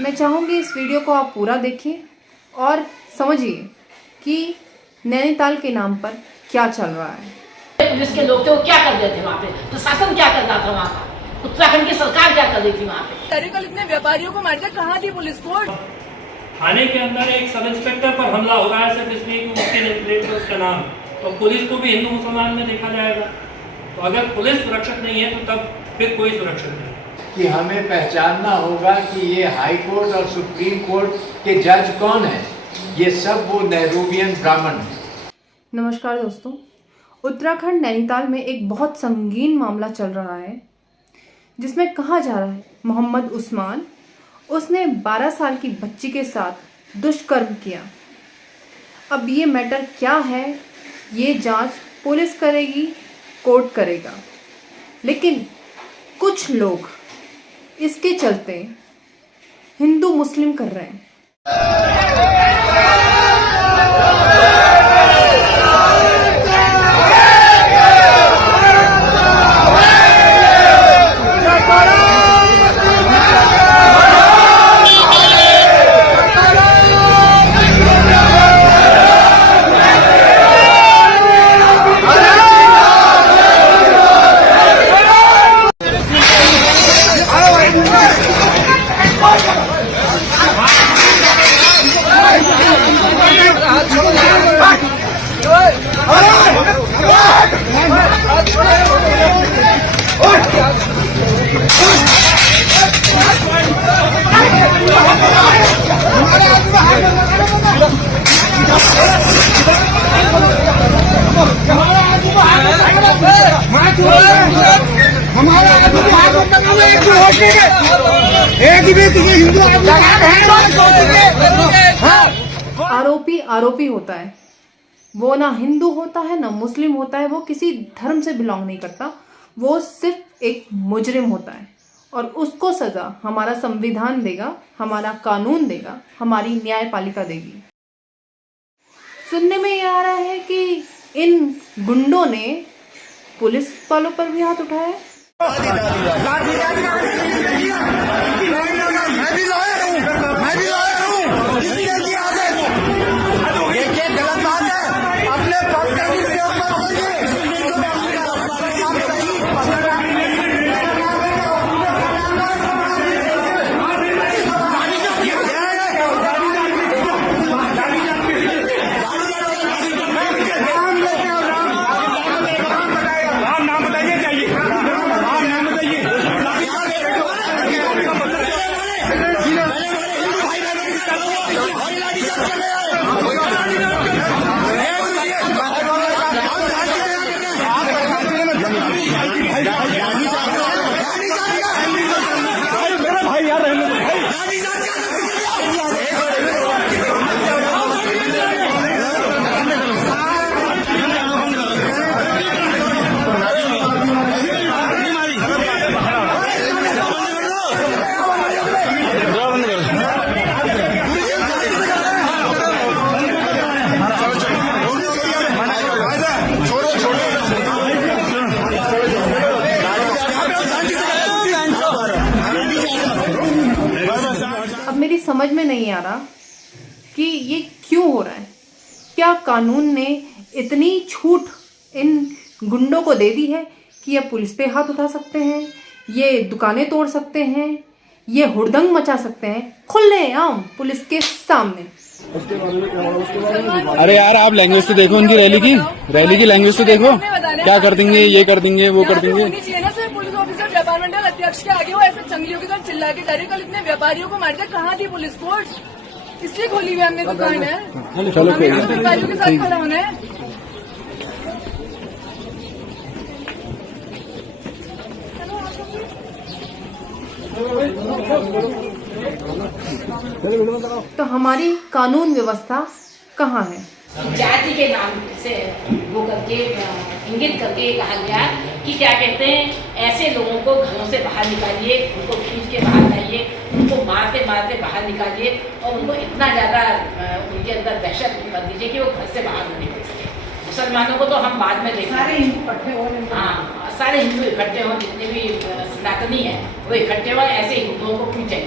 मैं चाहूँगी इस वीडियो को आप पूरा देखिए और समझिए कि नैनीताल के नाम पर क्या चल रहा है। पुलिस के लोग थे वो क्या कर रहे थे वहाँ पे, प्रशासन क्या कर रहा था वहाँ का, उत्तराखंड की सरकार क्या कर रही थी वहाँ पे। कल इतने व्यापारियों को मार दिया, कहाँ थी पुलिस फोर्स? थाने के अंदर एक सब इंस्पेक्टर पर हमला हो रहा है सिर्फ इसलिए कि उसके नेम पे उसका नाम, तो पुलिस को भी हिंदू मुसलमान में देखा जाएगा। तो अगर पुलिस सुरक्षित नहीं है तो तब फिर कोई सुरक्षित नहीं है। कि हमें पहचानना होगा कि ये हाई कोर्ट और सुप्रीम कोर्ट के जज कौन है। ये सब वो नेहरूवियन ब्राह्मण है। नमस्कार दोस्तों, उत्तराखंड नैनीताल में एक बहुत संगीन मामला चल रहा है जिसमें कहा जा रहा है मोहम्मद उस्मान उसने 12 साल की बच्ची के साथ दुष्कर्म किया। अब ये मैटर क्या है, ये जांच पुलिस करेगी, कोर्ट करेगा, लेकिन कुछ लोग इसके चलते हिंदू मुस्लिम कर रहे हैं। आरोपी होता है, वो ना हिंदू होता है ना मुस्लिम होता है, वो किसी धर्म से बिलोंग नहीं करता, वो सिर्फ एक मुजरिम होता है और उसको सजा हमारा संविधान देगा, हमारा कानून देगा, हमारी न्यायपालिका देगी। सुनने में ये आ रहा है कि इन गुंडों ने पुलिस वालों पर भी हाथ उठाया है। अब मेरी समझ में नहीं आ रहा कि ये क्यों हो रहा है। क्या कानून ने इतनी छूट इन गुंडों को दे दी है कि ये पुलिस पे हाथ उठा सकते हैं, ये दुकानें तोड़ सकते हैं, ये हुड़दंग मचा सकते हैं खुलेआम पुलिस के सामने। अरे यार, आप लैंग्वेज तो देखो उनकी, रैली की लैंग्वेज तो देखो, क्या कर देंगे, ये कर देंगे, वो कर देंगे। पुलिस ऑफिसर व्यापार मंडल अध्यक्ष के आगे वो ऐसे चंगलियों की तरह चिल्ला के डरे। कल इतने व्यापारियों को मार दिया, कहाँ थी पुलिस फोर्स? इसलिए खोली हुई हमने दुकान है, चलो व्यापारियों के साथ खड़ा होना है। तो हमारी कानून व्यवस्था कहाँ है? जाति के नाम से वो करके इंगित करके कहा गया कि क्या कहते हैं, ऐसे लोगों को घरों से बाहर निकालिए, उनको खींच के बाहर लाइए, उनको मारते मारते बाहर निकालिए और उनको इतना ज़्यादा उनके अंदर दहशत कर दीजिए कि वो घर से बाहर नहीं निकल सके। मुसलमानों को तो हम बाद में देखें, सारे हिंदू इकट्ठे हो, हाँ सारे हिंदू इकट्ठे हों, जितने भी सनातनी हैं वो इकट्ठे हों, ऐसे हिंदुओं को पीछे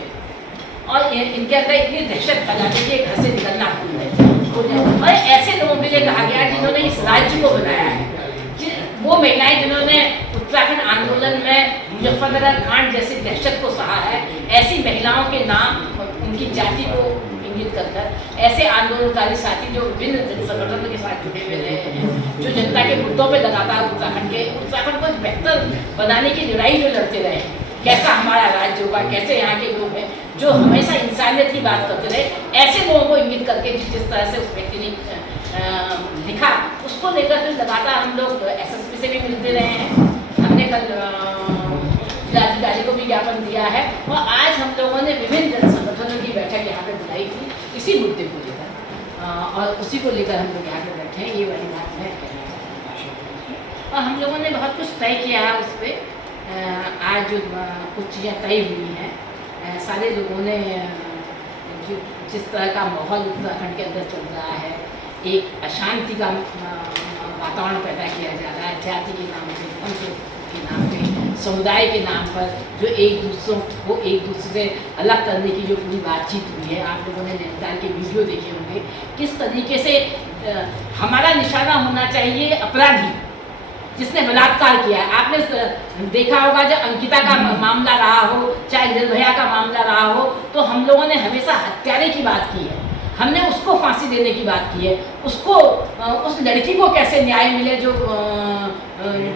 और इनके अंदर इतनी दहशत फैला दी कि घर से निकलना भूल गए। और ऐसे लोगों के लिए कहा गया जिन्होंने इस राज्य को बनाया है, वो महिलाएं जिन्होंने उत्तराखंड आंदोलन में मुजफ्फरनगर कांड जैसी दहशत को सहा है, ऐसी महिलाओं के नाम उनकी जाति को इंगित कर ऐसे आंदोलनकारी साथी जो विभिन्न संगठनों के साथ जुड़े हुए रहे हैं, जो जनता के मुद्दों पे लगातार उत्तराखंड को बेहतर बनाने की लड़ाई जो लड़ते रहे हैं, कैसा हमारा राज्य होगा, कैसे यहाँ के लोग हैं जो हमेशा इंसानियत की बात करते रहे, ऐसे लोगों को इंगित करके जिस तरह से उस व्यक्ति ने लिखा, उसको लेकर फिर लगातार हम लोग एसएसपी से भी मिलते रहे हैं। हमने कल जिलाधिकारी को भी ज्ञापन दिया है और आज हम लोगों ने विभिन्न जन संगठनों की बैठक यहाँ पे बुलाई थी इसी मुद्दे को लेकर, और उसी को लेकर हम लोग यहाँ पे बैठे हैं। ये वाली बात है और हम लोगों ने बहुत कुछ तय किया है उस पर। आज जो कुछ चीज़ें तय हुई हैं, सारे लोगों ने जो जिस तरह का माहौल उत्तराखंड के अंदर चल रहा है, एक अशांति का वातावरण पैदा किया जा रहा है, जाति के नाम पे, धर्म के नाम पे, समुदाय के नाम पर, जो एक दूसरों को एक दूसरे से अलग करने की जो पूरी बातचीत हुई है। आप लोगों ने नैनीताल के वीडियो देखे होंगे, किस तरीके से हमारा निशाना होना चाहिए अपराधी जिसने बलात्कार किया है। आपने देखा होगा जब अंकिता का मामला रहा हो, चाहे निर्भया का मामला रहा हो, तो हम लोगों ने हमेशा हत्यारे की बात की है, हमने उसको फांसी देने की बात की है, उसको उस लड़की को कैसे न्याय मिले जो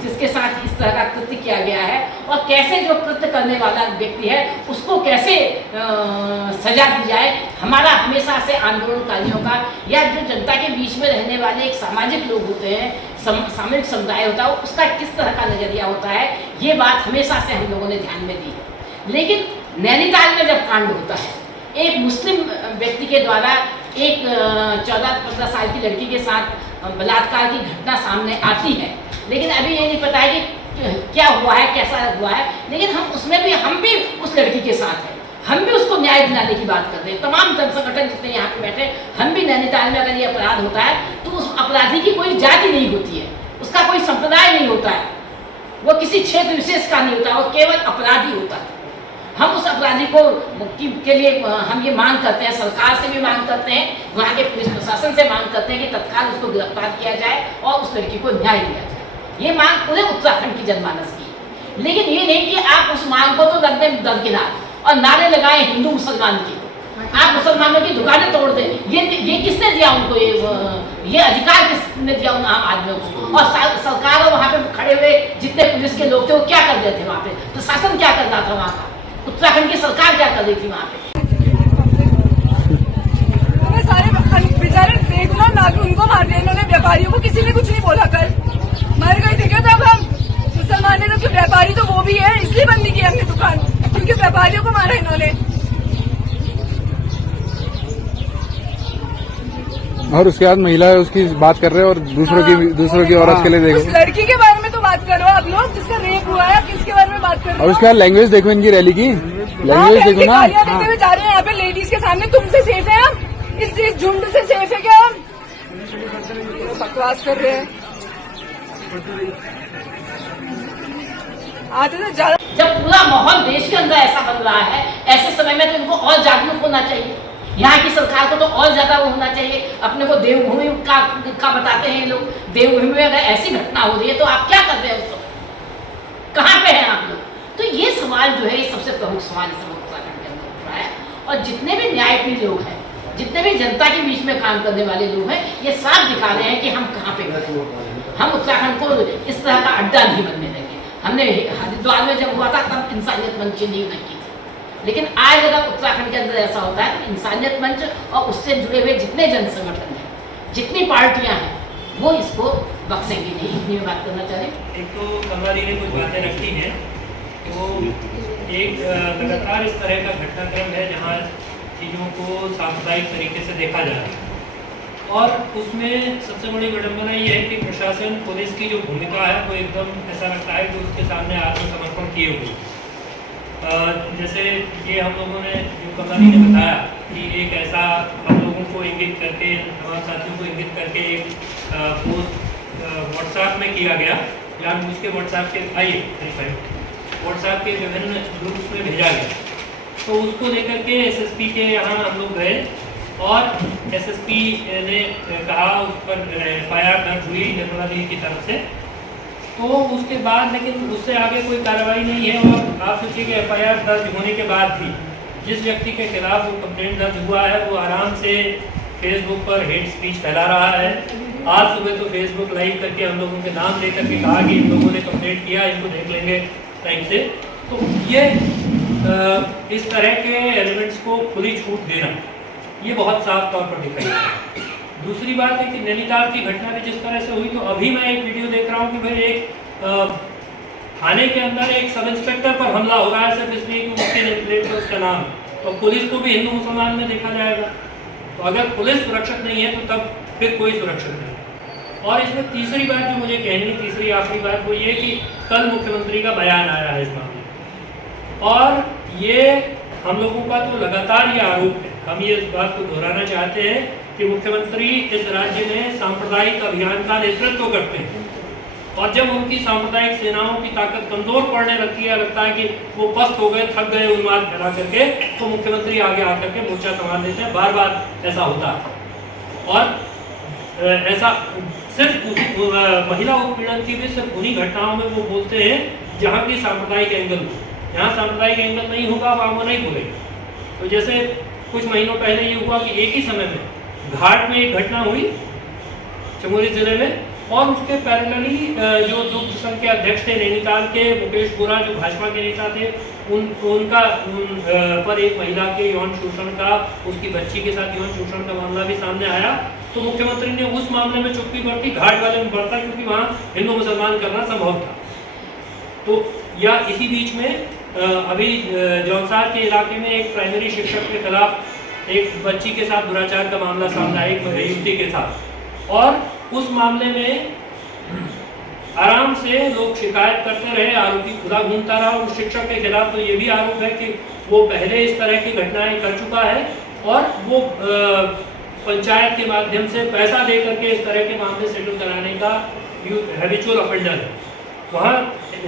जिसके साथ इस तरह का कृत्य किया गया है, और कैसे जो कृत्य करने वाला व्यक्ति है उसको कैसे सजा दी जाए। हमारा हमेशा से आंदोलनकारियों का या जो जनता के बीच में रहने वाले एक सामाजिक लोग होते हैं, सामाजिक समुदाय होता है, उसका किस तरह का नजरिया होता है, ये बात हमेशा से हम लोगों ने ध्यान में दी है। लेकिन नैनीताल में जब कांड होता है, एक मुस्लिम व्यक्ति के द्वारा एक 14-15 साल की लड़की के साथ बलात्कार की घटना सामने आती है, लेकिन अभी ये नहीं पता है कि क्या हुआ है, कैसा हुआ है, लेकिन हम भी उस लड़की के साथ हैं, हम भी उसको न्याय दिलाने की बात कर रहे हैं। तमाम जन संगठन जितने यहाँ पे बैठे, हम भी नैनीताल में अगर ये अपराध होता है तो उस अपराधी की कोई जाति नहीं होती है, उसका कोई संप्रदाय नहीं होता है, वो किसी क्षेत्र विशेष का नहीं होता, वो केवल अपराधी होता है। हम उस अपराधी को के लिए हम ये मांग करते हैं, सरकार से भी मांग करते हैं, वहाँ के पुलिस प्रशासन से मांग करते हैं कि तत्काल उसको गिरफ्तार किया जाए और उस लड़की को न्याय दिया जाए। ये मांग पूरे उत्तराखंड की जनमानस की, लेकिन ये नहीं कि आप उस मांग को तो रख दें दरकिनार और नारे लगाए हिंदू मुसलमान के, आप मुसलमानों की दुकानें तोड़ दें। ये किसने दिया उनको, ये अधिकार किसने दिया उन आम आदमियों को? और सरकार और वहाँ पे खड़े हुए जितने पुलिस के लोग थे वो क्या कर रहे थे वहाँ पे? प्रशासन क्या कर रहा था वहाँ का? उत्तराखंड की सरकार क्या कर रही थी वहाँ पे? बेचारे देख लो ना, उनको मार दिया इन्होंने, व्यापारियों को किसी ने कुछ नहीं बोला। कल मर गए थे क्या तब हम मुसलमान ने? तो व्यापारी तो वो भी है, इसलिए बंदी की हमने दुकान, क्योंकि व्यापारियों को मारा इन्होंने। और उसके बाद महिला है उसकी बात कर रहे हैं और दूसरों की औरत के लिए देखो। उस लड़की के बारे में तो बात करो आप लोग, जिसका रेप हुआ है, किसके बारे में बात कर रहे हो? और उसके बाद लैंग्वेज देखो इनकी रैली की, लैंग्वेज देखो ना। देखते हुए जा रहे हैं यहाँ पे लेडीज के सामने, तुमसे सेफ है हम? इस झुंड से सेफ है क्या हम? बकवास कर रहे हैं। आते तो ज्यादा, जब पूरा माहौल देश के अंदर ऐसा बन रहा है, ऐसे समय में तो इनको और जागरूक होना चाहिए। यहाँ की सरकार को तो और ज्यादा वो होना चाहिए। अपने को देवभूमि का बताते हैं लोग, देवभूमि में अगर ऐसी घटना हो रही है तो आप क्या कर रहे हैं उस वक्त, कहाँ पे हैं आप लोग? तो ये सवाल जो है, ये सबसे प्रमुख सवाल इस वक्त उत्तराखंड के अंदर उठ रहा है। और जितने भी न्यायप्रिय लोग हैं, जितने भी जनता के बीच में काम करने वाले लोग हैं, ये साफ दिखा रहे हैं कि हम कहाँ पे खड़े हैं। हम उत्तराखंड को इस तरह का अड्डा नहीं बनने देंगे। हमने हरिद्वार में जब हुआ था तब इंसानियत मंच की नींव रखी थी, लेकिन आज अगर उत्तराखंड के अंदर ऐसा होता है तो इंसानियत मंच और उससे जुड़े हुए जितने जन संगठन हैं, जितनी पार्टियां हैं, वो इसको बख्शेंगी नहीं। इतनी में बात करना चाह रहे हैं। एक तो कमलादी ने कुछ बातें रखी हैं, तो एक लगातार इस तरह का घटनाक्रम है जहाँ चीज़ों को सांप्रदायिक तरीके से देखा जा रहा है, और उसमें सबसे बड़ी विडंबना ये है कि प्रशासन, पुलिस की जो भूमिका है वो एकदम ऐसा लगता है कि उसके सामने आत्मसमर्पण किए हुए। जैसे ये हम लोगों ने, जो कमलादी ने बताया कि एक ऐसा हम लोगों को इंगित करके, हमारे साथियों को इंगित करके एक पोस्ट व्हाट्सएप में किया गया, जानबूझ के व्हाट्सएप के व्हाट्सएप के विभिन्न ग्रुप्स में भेजा गया, तो उसको लेकर के एसएसपी के यहाँ हम लोग गए और एसएसपी ने कहा उस पर FIR दर्ज हुई निर्मला देवी की तरफ से। तो उसके बाद लेकिन उससे आगे कोई कार्रवाई नहीं है। और आप सोचिए कि FIR दर्ज होने के बाद भी जिस व्यक्ति के खिलाफ वो कंप्लेंट दर्ज हुआ है वो आराम से फेसबुक पर हेट स्पीच फैला रहा है। आज सुबह तो फेसबुक लाइव करके हम लोगों के नाम लेकर के कहा कि इन लोगों ने कंप्लेंट किया, इनको देख लेंगे टाइम से। तो ये इस तरह के एलिमेंट्स को खुली छूट देना ये बहुत साफ तौर पर दिखाई देता है। दूसरी बात है कि नैनीताल की घटना भी जिस तरह से हुई, तो अभी मैं एक वीडियो देख रहा हूँ कि भाई एक थाने के अंदर एक सब इंस्पेक्टर पर हमला हो रहा है सिर्फ इसलिए कि उसके नेम प्लेट पर उसका नाम। तो पुलिस को भी हिंदू मुसलमान में देखा जाएगा। तो अगर पुलिस सुरक्षित नहीं है तो तब फिर कोई सुरक्षित नहीं। और इसमें तीसरी बात जो मुझे कहनी, तीसरी आखिरी बात वो ये कि कल मुख्यमंत्री का बयान आया है इस मामले में, और ये हम लोगों का तो लगातार ये आरोप है, हम ये इस बात को दोहराना चाहते हैं कि मुख्यमंत्री इस राज्य में सांप्रदायिक अभियान का नेतृत्व करते हैं। और जब उनकी सांप्रदायिक सेनाओं की ताकत कमजोर पड़ने लगती है, लगता है कि वो पस्त हो गए, थक गए उन्माद फैला करके, तो मुख्यमंत्री आगे आकर के मोर्चा संभाल लेते हैं। बार बार ऐसा होता है। और ऐसा सिर्फ महिला उत्पीड़न की भी सिर्फ उन्हीं घटनाओं में वो बोलते हैं जहाँ की सांप्रदायिक एंगल हो। यहाँ सांप्रदायिक एंगल नहीं होगा वहाँ वो नहीं बोलेंगे। तो जैसे कुछ महीनों पहले ये हुआ कि एक ही समय में घाट में एक घटना हुई चमोली जिले में, और उसके पैरेलली जो दुग्ध संघ के अध्यक्ष थे नैनीताल के मुकेश गोरा, जो भाजपा के नेता थे, उनका पर एक महिला के यौन शोषण का, उसकी बच्ची के साथ यौन शोषण का मामला भी सामने आया। तो मुख्यमंत्री ने उस मामले में चुप्पी बरती, घाट वाले में बरता, क्योंकि वहाँ हिंदू मुसलमान करना संभव था। तो या इसी बीच में अभी जौनसार के इलाके में एक प्राइमरी शिक्षक के खिलाफ एक बच्ची के साथ दुराचार का मामला सामने आया, एक युवती के साथ, और उस मामले में आराम से लोग शिकायत करते रहे, आरोपी खुदा घूमता रहा। उस शिक्षक के खिलाफ तो ये भी आरोप है कि वो पहले इस तरह की घटनाएं कर चुका है और वो पंचायत के माध्यम से पैसा दे करके इस तरह के मामले सेटल कराने का हैबिचुअल ऑफेंडर है। वहाँ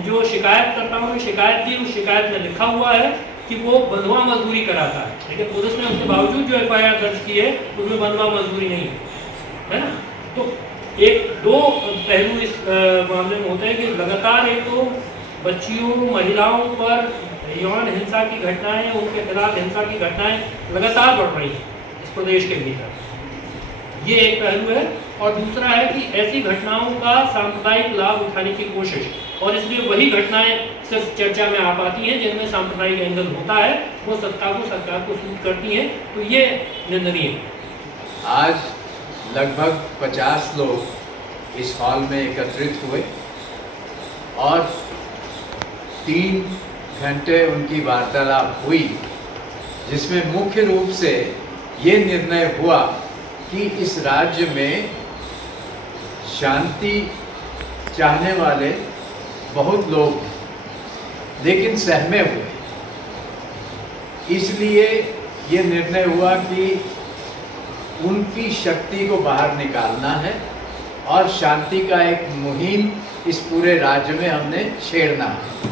जो शिकायतकर्ताओं ने शिकायत दी, उस शिकायत में लिखा हुआ है कि वो बंधुआ मजदूरी कराता है, लेकिन पुलिस ने उसके बावजूद जो FIR दर्ज की है उसमें बंधुआ मजदूरी नहीं है ना। तो एक दो पहलू इस मामले में होते हैं कि लगातार एक तो बच्चियों, महिलाओं पर यौन हिंसा की घटनाएं, उनके खिलाफ हिंसा की घटनाएं लगातार बढ़ रही हैं इस प्रदेश के भीतर, ये एक पहलू है। और दूसरा है कि ऐसी घटनाओं का सांप्रदायिक लाभ उठाने की कोशिश, और इसलिए वही घटनाएं सिर्फ चर्चा में आ पाती हैं जिनमें सांप्रदायिक एंगल होता है, वो सरकार को सूट करती हैं। तो ये निंदनीय है। आज लगभग 50 लोग इस हॉल में एकत्रित हुए और 3 घंटे उनकी वार्तालाप हुई, जिसमें मुख्य रूप से ये निर्णय हुआ कि इस राज्य में शांति चाहने वाले बहुत लोग हैं, लेकिन सहमे हुए। इसलिए ये निर्णय हुआ कि उनकी शक्ति को बाहर निकालना है और शांति का एक मुहिम इस पूरे राज्य में हमने छेड़ना है।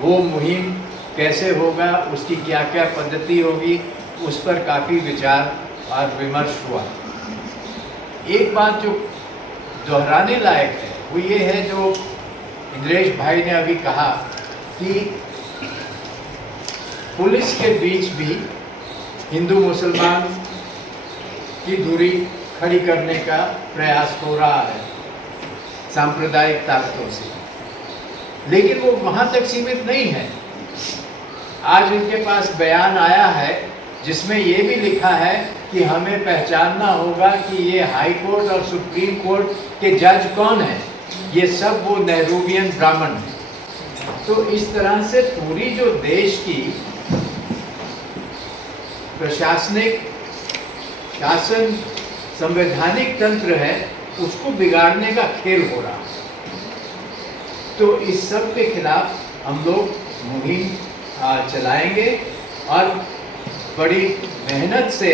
वो मुहिम कैसे होगा, उसकी क्या क्या पद्धति होगी, उस पर काफ़ी विचार और विमर्श हुआ। एक बात जो दोहराने लायक है वो ये है जो इंद्रेश भाई ने अभी कहा कि पुलिस के बीच भी हिंदू मुसलमान की दूरी खड़ी करने का प्रयास हो रहा है सांप्रदायिक ताकतों से, लेकिन वो वहाँ तक सीमित नहीं है। आज इनके पास बयान आया है जिसमें ये भी लिखा है कि हमें पहचानना होगा कि ये हाई कोर्ट और सुप्रीम कोर्ट के जज कौन है, ये सब वो नेहरूवियन ब्राह्मण हैं। तो इस तरह से पूरी जो देश की प्रशासनिक शासन संवैधानिक तंत्र है उसको बिगाड़ने का खेल हो रहा है। तो इस सब के खिलाफ हम लोग मुहिम चलाएंगे और बड़ी मेहनत से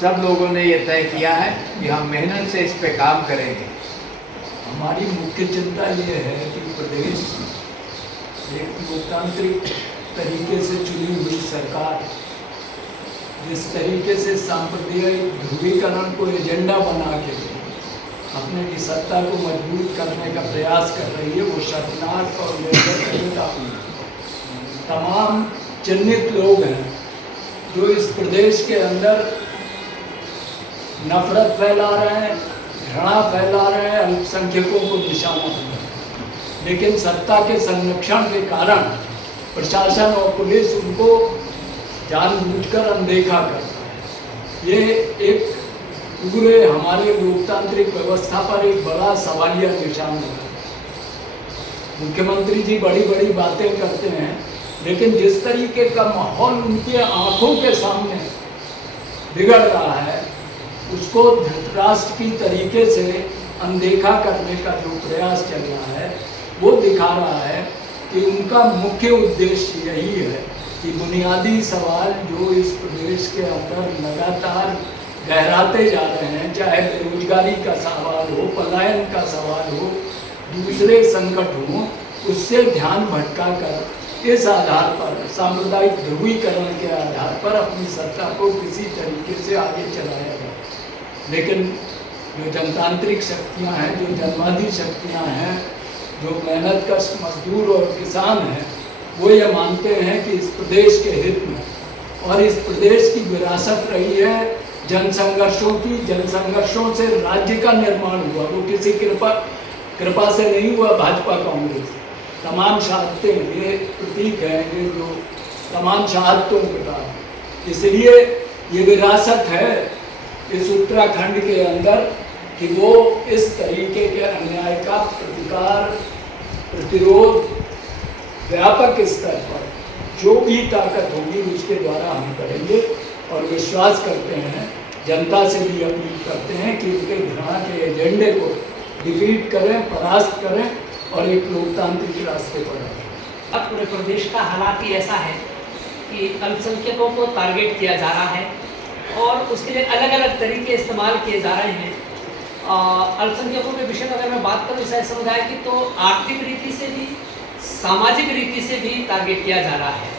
सब लोगों ने ये तय किया है कि हम मेहनत से इस पे काम करेंगे। हमारी मुख्य चिंता ये है कि प्रदेश एक लोकतांत्रिक तरीके से चुनी हुई सरकार जिस तरीके से सांप्रदायिक ध्रुवीकरण को एजेंडा बना के अपने की सत्ता को मजबूत करने का प्रयास कर रही है, वो शर्मनाक और निंदनीय। तमाम चिन्हित लोग हैं जो इस प्रदेश के अंदर नफरत फैला रहे हैं, घृणा फैला रहे हैं, अल्पसंख्यकों को निशाना बना रहे हैं। लेकिन सत्ता के संरक्षण के कारण प्रशासन और पुलिस उनको जानबूझकर अनदेखा करता है। ये एक पूरे हमारे लोकतांत्रिक व्यवस्था पर एक बड़ा सवालिया निशान है। मुख्यमंत्री जी बड़ी बड़ी बातें करते हैं, लेकिन जिस तरीके का माहौल उनके आंखों के सामने बिगड़ रहा है, उसको धृतराष्ट्र की तरीके से अनदेखा करने का जो प्रयास चल रहा है, वो दिखा रहा है कि उनका मुख्य उद्देश्य यही है कि बुनियादी सवाल जो इस प्रदेश के अंदर लगातार गहराते जा रहे हैं, चाहे बेरोजगारी का सवाल हो, पलायन का सवाल हो, दूसरे संकट हो, उससे ध्यान भटका कर इस आधार पर सांप्रदायिक ध्रुवीकरण के आधार पर अपनी सत्ता को किसी तरीके से आगे चलाया जाए। लेकिन जो जनतांत्रिक शक्तियां हैं, जो जन्मादि शक्तियां हैं, जो मेहनतकश मजदूर और किसान हैं, वो ये मानते हैं कि इस प्रदेश के हित में और इस प्रदेश की विरासत रही है जनसंघर्षों से राज्य का निर्माण हुआ। वो किसी कृपा से नहीं हुआ। भाजपा कांग्रेस तमाम शहादतें, ये प्रतीक है, ये जो तमाम शहादतों का, इसलिए ये विरासत है इस उत्तराखंड के अंदर कि वो इस तरीके के अन्याय का प्रतिरोध व्यापक स्तर पर जो भी ताकत होगी उसके द्वारा हम करेंगे और विश्वास करते हैं, जनता से भी अपील करते हैं कि उनके घृणा के एजेंडे को डिफीट करें, परास्त करें और एक लोकतांत्रिक रास्ते पर आए। अब पूरे प्रदेश का हालात ही ऐसा है कि अल्पसंख्यकों को टारगेट किया जा रहा है और उसके लिए अलग अलग तरीके इस्तेमाल किए जा रहे हैं। अल्पसंख्यकों के विषय में अगर मैं बात करूँ इस समुदाय की, तो आर्थिक रीति से भी सामाजिक रीति से भी टारगेट किया जा रहा है।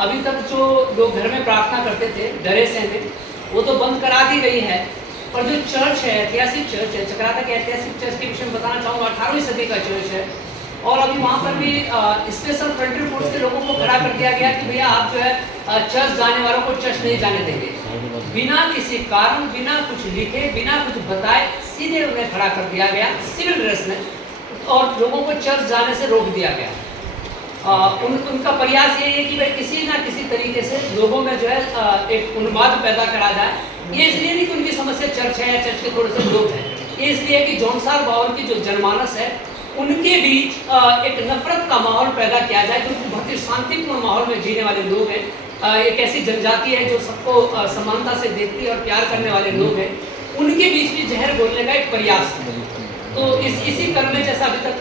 अभी तक जो लोग घर में प्रार्थना करते थे डरे सहमे, वो तो बंद करा दी गई है, पर जो चर्च है, ऐतिहासिक चर्च है, चक्राता के ऐतिहासिक चर्च के विषय में बताना चाहूँगा, 18वीं सदी का चर्च है और अभी वहाँ पर भी स्पेशल फ्रंटियर फोर्स के लोगों को खड़ा कर दिया गया कि भैया आप जो है चर्च जाने वालों को चर्च नहीं जाने देंगे। बिना किसी कारण, बिना कुछ लिखे, बिना कुछ बताए सीधे उन्हें खड़ा कर दिया गया सिविल ड्रेस में और लोगों को चर्च जाने से रोक दिया गया। उनका प्रयास यही है कि भाई किसी ना किसी तरीके से लोगों में जो है एक उन्माद पैदा करा जाए। ये इसलिए नहीं कि उनकी समस्या चर्च है या चर्च के थोड़े से लोग हैं, ये इसलिए कि जौनसार बावल की जो जनमानस है उनके बीच एक नफरत का माहौल पैदा किया जाए, क्योंकि बहुत ही शांतिपूर्ण माहौल में जीने वाले लोग हैं। एक ऐसी जनजाति है जो सबको समानता से देखती है और प्यार करने वाले लोग हैं, उनके बीच भी जहर घोलने का एक प्रयास है। तो इसी क्रम में जैसा अभी तक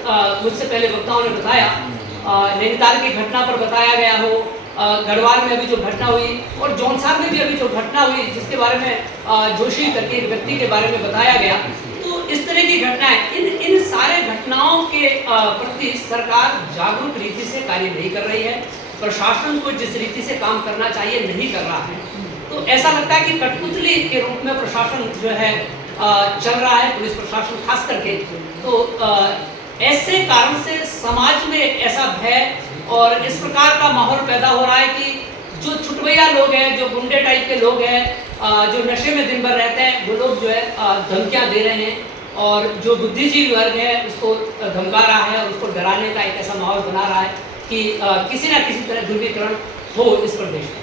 मुझसे पहले वक्ताओं ने बताया, नैनीताल की घटना पर बताया गया हो, गढ़वाल में अभी जो घटना हुई और जौनसार में भी अभी जो घटना हुई जिसके बारे में जोशी करके एक व्यक्ति के बारे में बताया गया, तो इस तरह की घटनाएं, इन सारे घटनाओं के प्रति सरकार जागरूक रीति से कार्य नहीं कर रही है। प्रशासन को जिस रीति से काम करना चाहिए नहीं कर रहा है। तो ऐसा लगता है कि कठपुतली के रूप में प्रशासन जो है चल रहा है, पुलिस प्रशासन खास करके। तो ऐसे कारण से समाज में एक ऐसा भय और इस प्रकार का माहौल पैदा हो रहा है कि जो छुटभैया लोग हैं, जो गुंडे टाइप के लोग हैं, जो नशे में दिन भर रहते हैं, वो लोग जो है धमकियां दे रहे हैं और जो बुद्धिजीवी वर्ग है उसको धमका रहा है और उसको डराने का एक ऐसा माहौल बना रहा है कि किसी ना किसी तरह ध्रुवीकरण हो इस प्रदेश में।